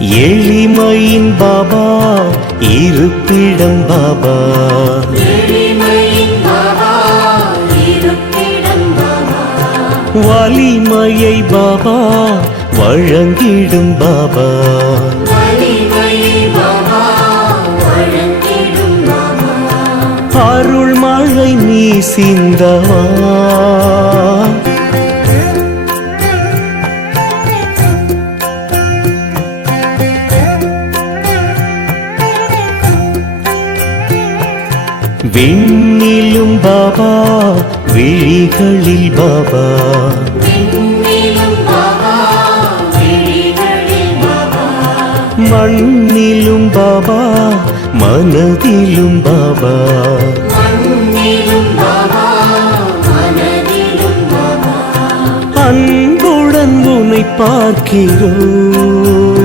எளிமையின் பாபா இருப்பிடம் பாபா, வலிமையை பாபா வழங்கிடும் பாபா, அருள் மழை நீ சிந்தவா, விண்ணிலும் பாபா விழிகளில் பாபா, மண்ணிலும் பாபா மனதிலும் பாபா, அன்புடன் உன்னை பார்க்கிறோம்.